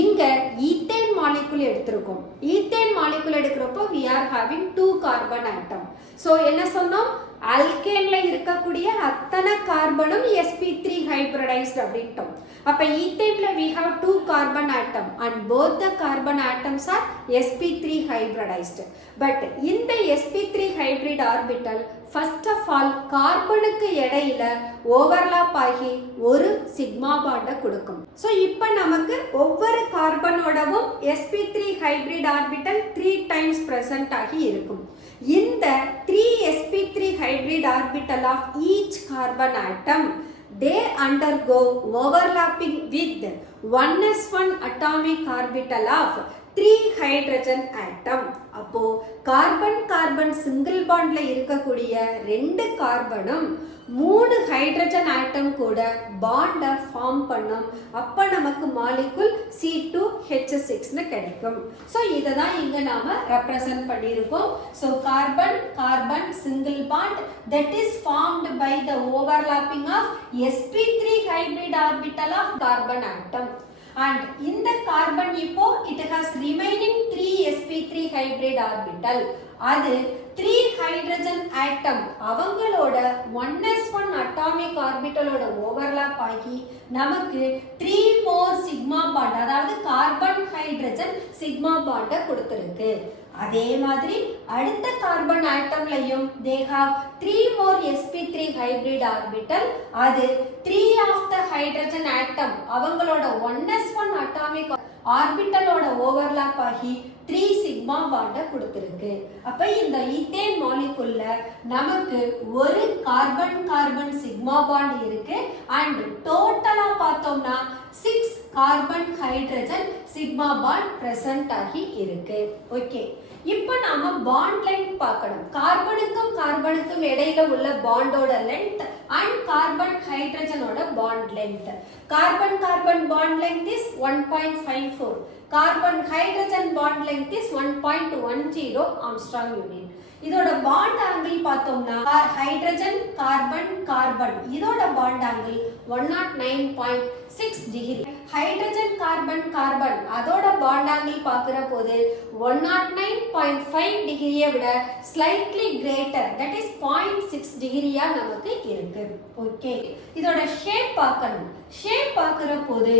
இங்க ஈத்தேன் மாலிகுல் எடுத்திருக்கோம். ஈத்தேன் மாலிகுல் எடுக்கிறப்போ we are having 2 carbon atom. So என்ன சொன்னோம்? அல்கேன்ல இருக்கக்கூடிய அத்தனை கார்பனும் sp3 hybridized அப்படிட்டோம். அப்ப ஈத்தேன்ல we have 2 carbon atom and both the carbon atoms are sp3 hybridized. But இந்த sp3 hybrid orbital first of all கார்பனுக்கு இடையில overlap ஆகி ஒரு சிக்மா பாண்டை கொடுக்கும். ஸோ இப்போ நமக்கு ஒவ்வொரு கார்பனோடவும் sp3 hybrid orbital 3 times present ஆகி இருக்கும். இந்த 3 sp3 hybrid orbital of each carbon atom they undergo overlapping with 1s1 atomic orbital of 3 hydrogen atom. அப்போ கார்பன் கார்பன் சிங்கிள் பாண்ட்ல இருக்கக்கூடிய 2 கார்பனும் 3 ஹைட்ரஜன் ஆட்டம் கூட பாண்டை ஃபார்ம் பண்ணும். அப்ப நமக்கு மாலிகுல் C2H6 கிடைக்கும். ஸோ இதை தான் இங்க நாம ரெப்ரசன்ட் பண்ணியிருக்கோம். So carbon carbon single bond that is formed by the overlapping of sp3 hybrid orbital of carbon atom. And in the carbon இப்போ it has remaining 3 sp3 hybrid orbital. அது 3 hydrogen atom அவங்களோட 1s1 atomic orbitalோட overlap ஆகி நமக்கு 3 more sigma bond அதாவது carbon hydrogen sigma பாண்டை கொடுத்திருக்கு. அதே மாதிரி அடுத்த carbon ஆட்டம்லயும் they have 3 more sp3 hybrid orbital. அது 3 of the hydrogen atom அவங்களோட 1s1 atomic ஆர்பிட்டலோட ஓவர்லாப் ஆகி 3 சிக்மா பாண்டை கொடுத்திருக்கு. அப்ப இந்த ஈத்தேன் மாலிகுல்ல நமக்கு ஒரு கார்பன் கார்பன் சிக்மா பாண்ட் இருக்கு அண்ட் டோட்டலா பார்த்தோம்னா 6 carbon hydrogen sigma bond present ஆகி இருக்கு. ஓகே, இப்போ நாம பாண்ட் லென்த் பார்க்கணும். கார்பனுக்கும் கார்பனுக்கும் இடையில உள்ள பாண்டோட லென்த் அண்ட் கார்பன் ஹைட்ரஜனோட bond length. Carbon carbon bond length is 1.54. Carbon hydrogen bond length is 1.10 angstrom unit. இதோட பாண்ட் ஆங்கிள் பார்த்தோம்னா ஹைட்ரஜன் கார்பன் கார்பன் இதோட பாண்ட் ஆங்கிள் 109.6 டிகிரி. ஹைட்ரஜன் கார்பன் கார்பன் அதோட பாண்ட் ஆங்கிள் பார்க்கிற போது 109.5 டிகிரியை விட ஸ்லைட்லி கிரேட்டர், தட் இஸ் 0.6 டிகிரியா நமக்கு இருக்கு. ஓகே, இதோட ஷேப் பார்க்கணும். ஷேப் பார்க்கிற போது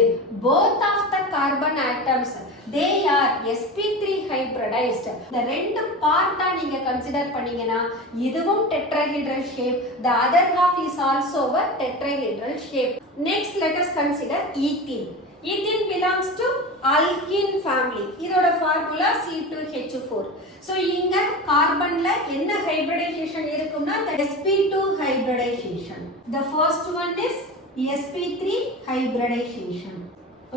both of the carbon atoms they are sp3 hybridized. இந்த ரெண்டு பார்ட்டா நீங்க கன்சிடர் பண்ணீங்கன்னா இதுவும் tetrahedral shape, the other half is also a tetrahedral shape. Next let us consider ethene. Ethene belongs to alkene family. இதோட formula C2H4. So இங்க கார்பன்ல என்ன hybridisation இருக்கும்னா sp2 hybridization. The first one is sp3 hybridization.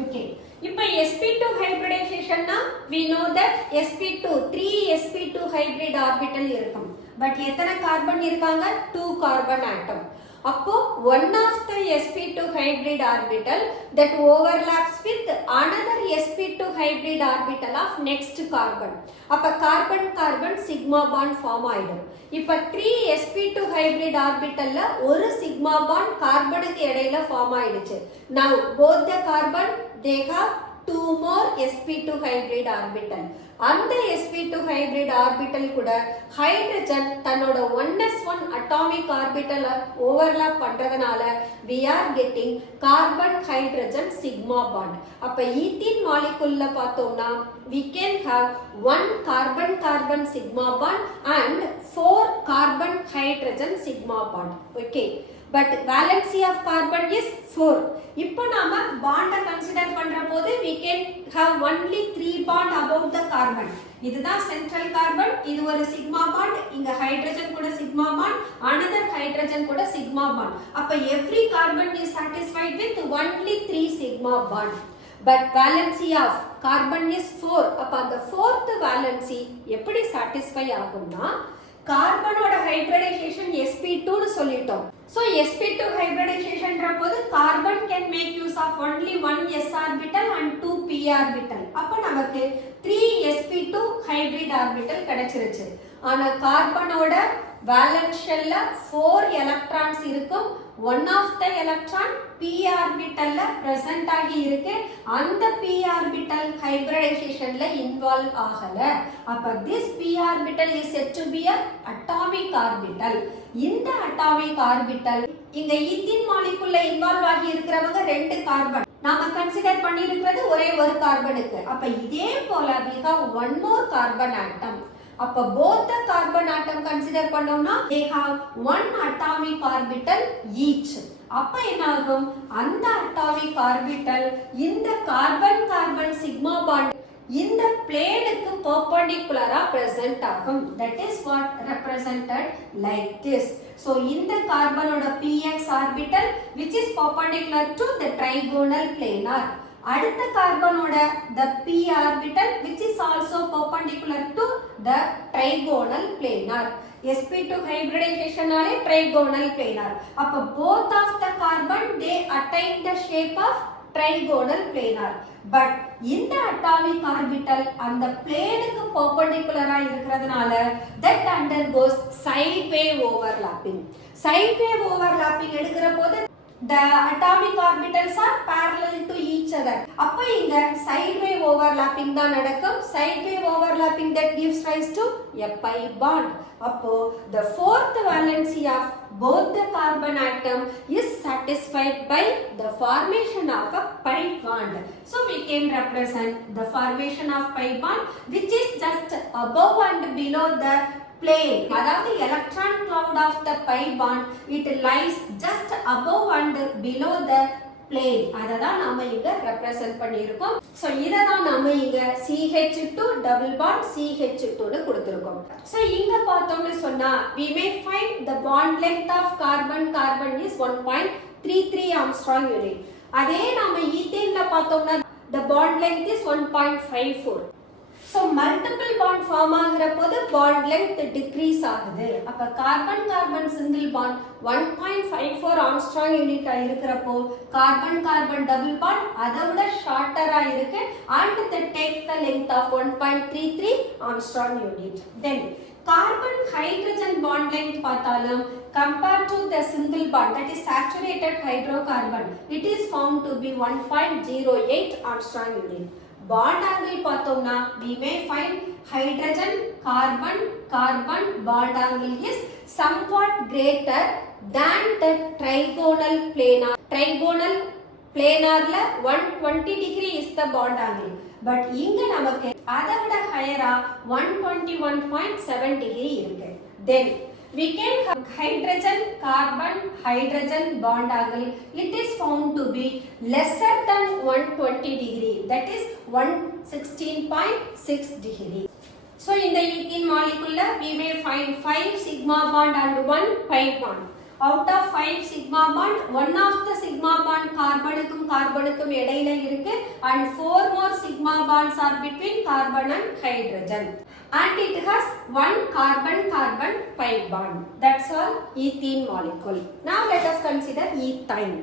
Okay, இப்போ sp2 hybridization னா we know that sp2 3 sp2 hybrid orbital இருக்கும். But எத்தனை carbon இருக்காங்க? 2 carbon atom. அப்போ one of the sp2 hybrid orbital that overlaps with another sp2 hybrid orbital of next carbon. அப்ப carbon carbon sigma bond form ஆயிடும். இப்ப 3 sp2 hybrid orbitalல ஒரு sigma bond கார்பனுக்கு இடையில form ஆயிடுச்சு. Now both the carbon they have 2 more sp2 hybrid orbital. அந்த sp2 hybrid orbital கூட hydrogen தன்னோட 1s1 atomic orbital overlap பண்றதனால we are getting carbon hydrogen sigma bond. அப்ப ஈத்தீன் மாலிகுல்ல பார்த்தோம்னா we can have 1 carbon carbon sigma bond and 4 carbon hydrogen sigma bond. Okay, but valency of carbon is 4. இப்போ நாம Banda consider பண்ற போது we can have only 3 bond above the carbon. இதுதான் central carbon, இது ஒரு sigma bond, இங்க hydrogen கூட sigma bond, another hydrogen கூட சிக்மா பாண்ட். அப்ப every carbon is satisfied with only 3 sigma bond. But valency of carbon is 4. அப்ப அந்த 4th valency எப்படி satisfy ஆகும்னா கார்பனோட ஹைபிரிடைசேஷன் sp2 னு சொல்லிட்டோம். So sp2 hybridization போது carbon can make use of only 1 s orbital and 2 p orbital. அப்ப நமக்கு 3 sp2 sp2 hybrid orbital கிடைச்சிருச்சு. ஆனா கார்பனோட valence shellல 4 electrons இருக்கும். one of the electron p orbitalல present ஆகி இருக்கு. அந்த p orbital hybridizationல involve ஆகல. அப்ப this p orbital is said to be a atomic orbital. இந்த atomic orbital இங்க ஈத்தீன் மாலிகுல்ல இன்வால்வ் ஆகி இருக்கிறவங்க 2 கார்பன். நாம கன்சிடர் பண்ணி இருக்கிறது ஒரே ஒரு கார்பனுக்கு. அப்ப இதே போல we have one more carbon atom. அப்ப both the carbon atom consider பண்ணோம்னா they have one atomic orbital each. அப்ப என்ன ஆகும்? அந்த atomic orbital இந்த கார்பன் கார்பன் சிக்மா பாண்ட் இந்த பிளேனுக்கு perpendicular present ஆகும். That is what represented like this. So இந்த கார்பனோட px orbital which is perpendicular to the trigonal planar. அடுத்த கார்பனோட the p orbital which is also perpendicular to the trigonal planar. sp2 hybridization Ale trigonal planar. அப்ப both of the carbon they attain the shape of trigonal planar. But இந்த atomic orbital அந்த பிளேனுக்கு perpendicular இருக்கிறதுனால that undergoes sidewave overlapping. Sidewave overlapping எடுக்கிற போது the atomic orbitals are parallel to each other. அப்ப இங்க sidewave overlapping தான் நடக்கும். Sidewave overlapping that gives rise to a pi bond. அப்போ the fourth valency of both the carbon atom is satisfied by the formation of a pi bond. So we can represent the formation of pi bond which is just above and below the plane. அதாவது electron cloud of the pi bond it lies just above and below the plane. அததான் நாம இங்க represent பண்ணியிருக்கோம். So இத தான் நாம இங்க CH2 double bond CH2 னு கொடுத்திருக்கோம். சோ இங்க பார்த்தோம்னு சொன்னா we may find the bond length of carbon carbon is 1.33 Armstrong unit. அதே நாம ஈத்தேன்ல பார்த்தோம்னா the bond length is 1.54. So multiple bond form ஆகிற போது bond length decrease ஆகுது. அப்ப carbon carbon single bond 1.54 Armstrong unit இருக்கிறப்போ carbon carbon double bond அதை விட shorter இருக்கு and that takes the length of 1.33 Armstrong unit. Then carbon hydrogen bond length பார்த்தாலும் compared to the single bond that is saturated hydrocarbon it is found to be 1.08 Armstrong unit. Bond angle பார்த்தோம்னா we may find hydrogen carbon carbon bond angle is somewhat greater than the trigonal planar. Trigonal planarல 120 degree is the bond angle. But இங்க நமக்கு அதை விட ஹையரா 121.7 degree இருக்கு. Then we can have hydrogen carbon hydrogen bond angle it is found to be lesser than 120 degree that is 116.6 degree. So in the ethene molecule we may find 5 sigma bond and 1 pi bond. Out of 5 sigma bond one of the sigma bond கார்பனுக்கும் கார்பனுக்கும் இடையில இருக்கு and 4 more sigma bonds are between carbon and hydrogen. And it has one carbon carbon pi bond. That's all ethene molecule. Now let us consider ethine.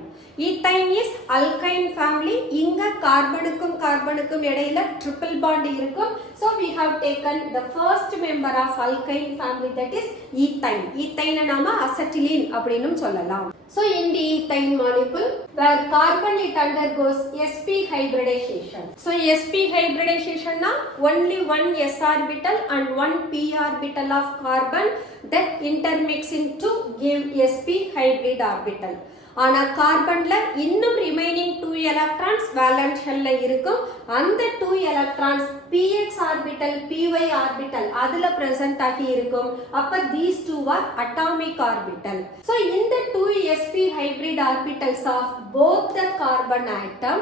Ethine is alkyne family. இங்க கார்பனுக்கும் கார்பனுக்கும் இடையில triple bond இருக்கும். So we have taken the first member of alkyne family that is ethine. ethine நாம acetylene அப்படினும் சொல்லலாம். So in the ethine molecule where carbon it undergoes sp hybridization. So sp hybridization na only one s orbital and one p orbital of carbon that intermixing to give sp hybrid orbital. ஆனா கார்பன்ல இன்னும் remaining 2 electrons valence ஷெல்ல இருக்கும். அந்த 2 electrons px orbital py orbital அதுல present ஆகி இருக்கும். அப்ப these two are atomic orbital. So இந்த 2 sp hybrid orbitals of both the carbon atom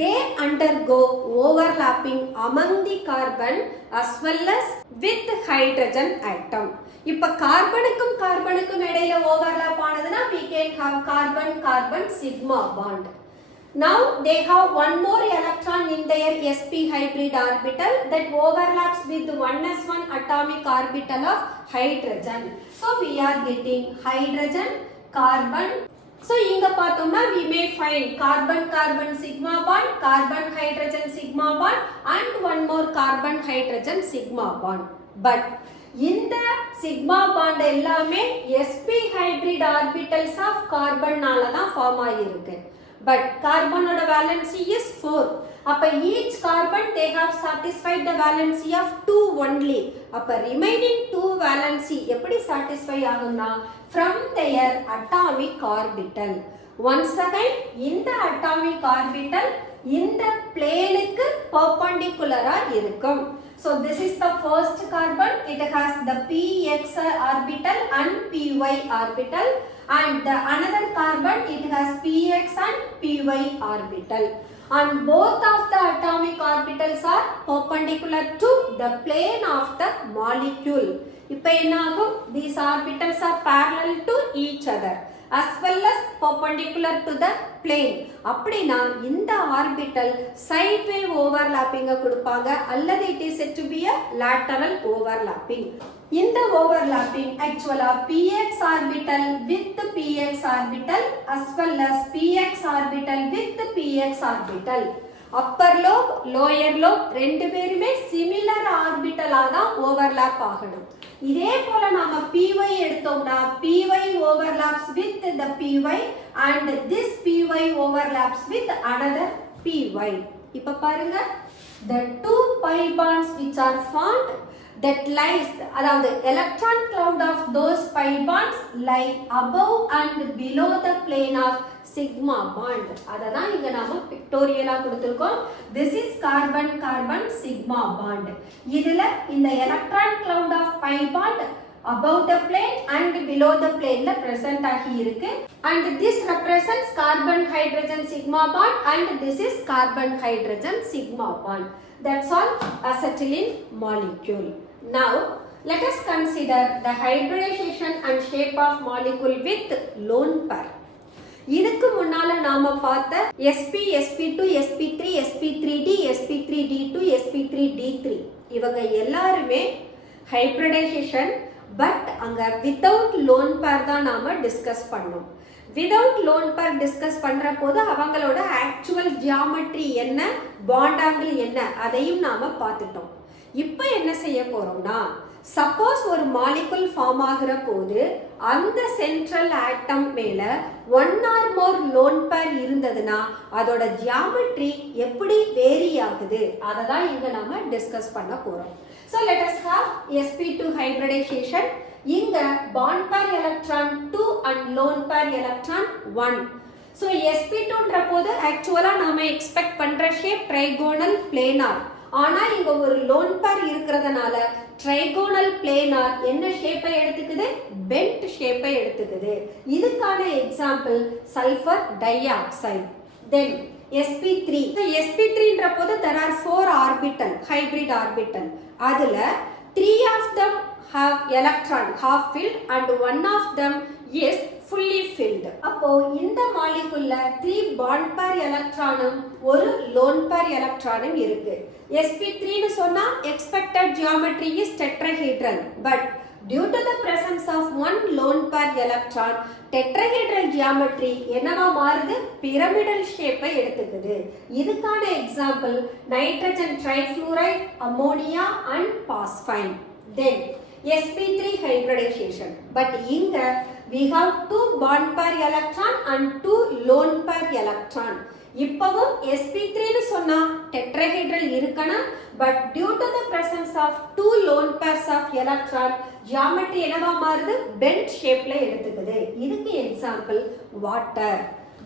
they undergo overlapping among the carbon as well as with hydrogen atom. இப்ப கார்பனுக்கும் கார்பனுக்கும் இடையில overlap ஆனதுனா we can have carbon carbon sigma bond. Now they have one more electron in their sp hybrid orbital that overlaps with 1s1 atomic orbital of hydrogen. So we are getting hydrogen carbon So இங்க பார்த்தோம்னா we may find carbon carbon sigma bond, carbon hydrogen sigma bond and one more carbon hydrogen sigma bond. But இந்த sigma bond எல்லாமே sp hybrid orbitals of carbon நால தான் form ஆகியிருக்கு. But carbon ஓட valency is 4. அப்ப each carbon they have satisfied the valency of 2 only. அப்ப remaining 2 valency எப்படி satisfy ஆகும்னா from their atomic orbital. Once again இந்த atomic orbital இந்த planeக்கு perpendicular-ஆ இருக்கும். So this is the first carbon. It has the px orbital and py orbital, and the another carbon it has px and py orbital. And both of the atomic orbitals are perpendicular to the plane of the molecule. இப்போ என்னாகும்? These orbitals are parallel to each other as well as perpendicular to the plane. அப்படினா இந்த orbital sideway overlapping கொடுப்பாங்க அல்லது it is said to be a lateral overlapping. இந்த overlapping actually px orbital with px orbital as well as px orbital with px orbital. upper lobe lower lobe ரெண்டு பேருமே similar orbital தான் overlap ஆகணும். இதே போல நாம py எடுத்தோம்னா py overlaps with the py and this py overlaps with another py. இப்ப பாருங்க the two pi bonds which are formed that lies அதாவது electron cloud of those pi bonds lie above and below the plane of sigma bond. அததான் இங்க நாம பிக்டோரியலா கொடுத்திருக்கோம். This is carbon carbon sigma bond. இதுல இந்த electron cloud of pi bond above the plane and below the plane ல present ஆகி இருக்கு. And this represents carbon hydrogen sigma bond and this is carbon hydrogen sigma bond. That's all acetylene molecule. Now let us consider the hybridization and shape of molecule with lone pair. இதுக்கு முன்னால நாம பார்த்த sp sp2 sp3 sp3d sp3d2 sp3d3 இவங்க எல்லாருமே hybridization but அங்க without lone pair தான் நாம discuss பண்ணோம். without lone pair டிஸ்கஸ் பண்ற போது அவங்களோட ஆக்சுவல் ஜியோமெட்ரி என்ன பாண்ட் ஆங்கிள் என்ன அதையும் நாம பார்த்துட்டோம். இப்போ என்ன செய்ய போறோம்னா சப்போஸ் ஒரு மாலிகுல் ஃபார்ம் ஆகிற போது அந்த சென்ட்ரல் ஆட்டம் மேல ஒன் ஆர் மோர் லோன் பேர் இருந்ததுன்னா அதோட ஜியோமெட்ரி எப்படி வேரி ஆகுது அதை தான் இங்க நம்ம டிஸ்கஸ் பண்ண போறோம். So let us have sp2 hybridization. இங்க bond pair electron 2 and lone pair electron 1. So sp2ன்ற போது ஆக்சுவலா நாம எக்ஸ்பெக்ட் பண்ற ஷேப் ட்ரைகோனல் பிளேனார். ஆனா இங்க ஒரு லோன் பேர் இருக்கிறதுனால ட்ரைகோனல் பிளேனார் என்ன ஷேப்பை எடுத்துக்குது? பென்ட் ஷேப்பை எடுத்துக்குது. இதுக்கான எக்ஸாம்பிள் சல்ஃபர் டை ஆக்சைடு. தென் sp3. sp3ன்ற போது there are 4 orbital hybrid orbital. அதுல 3 of them have electron half filled and one of them is fully filled. அப்போ இந்த மாலிகுல்ல 3 bond pair எலக்ட்ரானும் ஒரு lone pair எலக்ட்ரானும் இருக்கு. sp3 னு சொன்னா expected geometry is tetrahedral, but due to the presence of one lone pair electron tetrahedral geometry என்னவா மாறுது? pyramidal shape-ஐ எடுத்துக்குது. இதுக்கான example nitrogen trifluoride, ammonia and phosphine. Then sp3 hybridization. But இங்க we have 2 bond pair electron and 2 lone pair electron. இப்பவும் sp3 னு சொன்னா tetrahedral இருக்கணும், but due to the presence of 2 lone pairs of electron geometry என்னவா மாறுது? bent shapeல எடுத்துக்குது. இதுக்கு example water.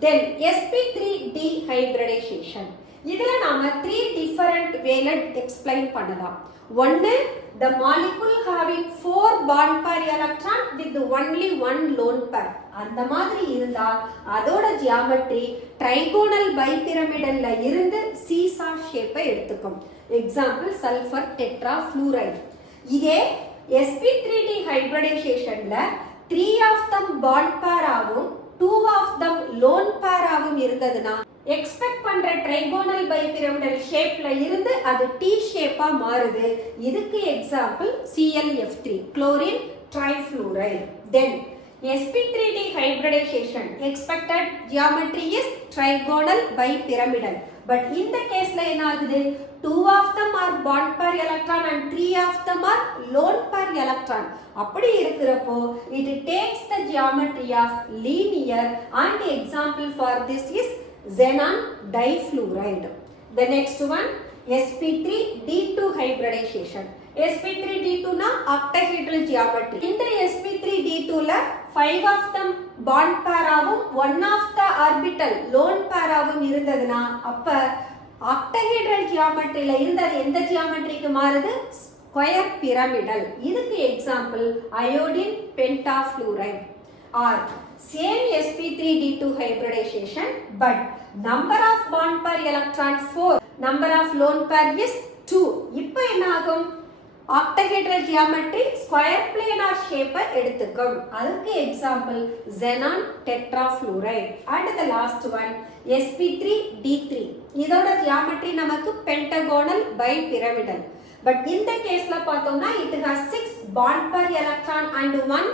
Then sp3d hybridization. இதுல நாம 3 different வேல எக்ஸ்பிளைன் பண்ணலாம். ஒன்னு the molecule having 4 bond pair electron with only one lone pair. அந்த மாதிரி இருந்தா அதோட ஜியோமெட்ரி ட்ரைகோனல் பைபிரமிடல்ல இருந்து சீசா ஷேப்பை எடுத்துக்கும். Example sulphur tetrafluoride. இதே sp3d ஹைபிரிடைசேஷன்ல 3 of them bond pair ஆகும் 2 of them lone pair ஆகும் இருந்ததுன்னா எக்ஸ்பெக்ட் பண்ற ட்ரைகோனல் பைபிரமிடல் ஷேப்ல இருந்து அது டி ஷேப்பா மாறுது. இதுக்கு example ClF3 chlorine trifluoride. Then sp3d hybridization expected geometry is trigonal bipyramidal. But in the case la என்ன ஆகுது, 2 of them are bond pair electron and 3 of them are lone pair electron. அப்படி இருக்கிறப்போ it takes the geometry of linear, and example for this is xenon difluoride. The next one sp3d2 hybridization. sp3d2 na octahedral geometry. இந்த sp3d2 ல 5 of them bond pair ஆவும் 1 of the orbital lone pair ஆவும் இருந்ததுனா அப்ப octahedral geometry ல இருந்தது எந்த geometryக்கு மாறுது, square pyramidal. இதுக்கு example iodine pentafluoride. Or same sp3d2 hybridization, but number of bond pair electron 4, number of lone pair is 2. இப்போ என்ன ஆகும், octahedral geometry square planar shape எடுத்துக்கும். அதுக்கு example xenon tetrafluoride. And the last one sp3d3. இதோட geometry நமக்கு pentagonal bipyramidal. But in the case la பார்த்தோம்னா it has 6 bond pair electron and 1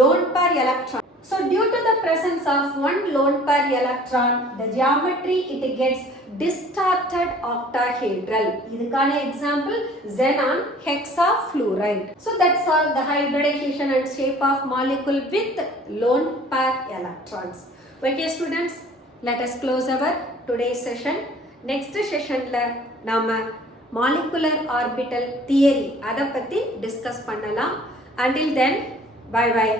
lone pair electron. So due to the presence of 1 lone pair electron, the geometry it gets distorted octahedral. இதுக்கான example xenon hexafluoride. So that's all the hybridization and shape of molecule with lone pair electrons. Okay students, let us close our today's session. Next session la நாம molecular orbital theory அத பத்தி discuss பண்ணலாம். Until then, bye bye.